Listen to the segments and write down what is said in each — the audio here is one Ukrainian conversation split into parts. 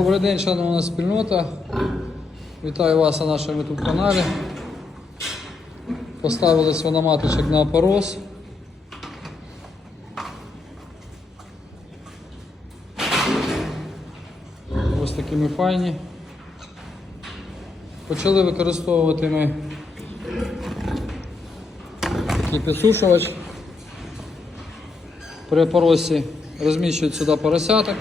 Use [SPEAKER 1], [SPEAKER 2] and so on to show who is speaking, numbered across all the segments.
[SPEAKER 1] Добрий день, шановна спільнота. Вітаю вас на нашому YouTube каналі. Поставили свиноматочок на опорос. Ось такі ми файні. Почали використовувати ми такий підсушувач. При опоросі розміщують сюди поросяток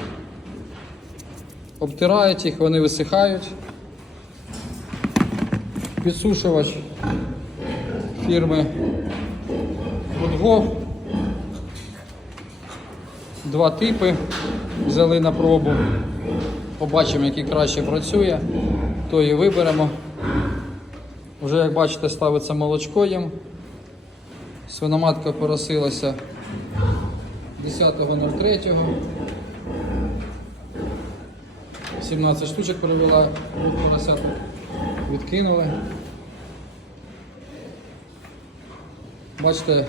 [SPEAKER 1] обтирають їх, вони висихають. Підсушувач фірми Woodgov. Два типи. Взяли на пробу. Побачимо, який краще працює, то і виберемо. Вже, як бачите, ставиться молочко їм. Свиноматка поросилася 10.03. 17 штучок перевела від поросяток. Відкинули. Бачите,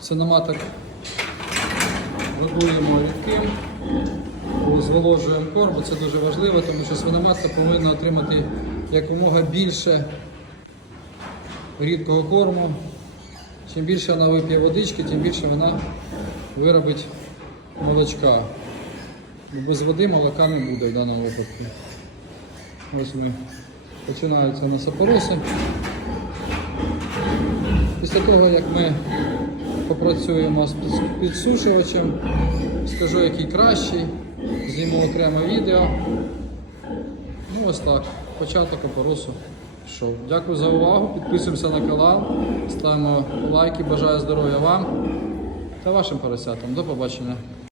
[SPEAKER 1] свиноматок годуємо рідким, зволожуємо корм, бо це дуже важливо, тому що свиноматка повинна отримати якомога більше рідкого корму. Чим більше вона вип'є водички, тим більше вона виробить молочка. Бо без води молока не буде в даному випадку. Ось ми починаються на сапороси. Після того, як ми попрацюємо з підсушувачем, скажу, який кращий, зніму окреме відео. Ну ось так, початок опоросу пішов. Дякую за увагу, підписуємося на канал, ставимо лайки, бажаю здоров'я вам та вашим поросятам. До побачення.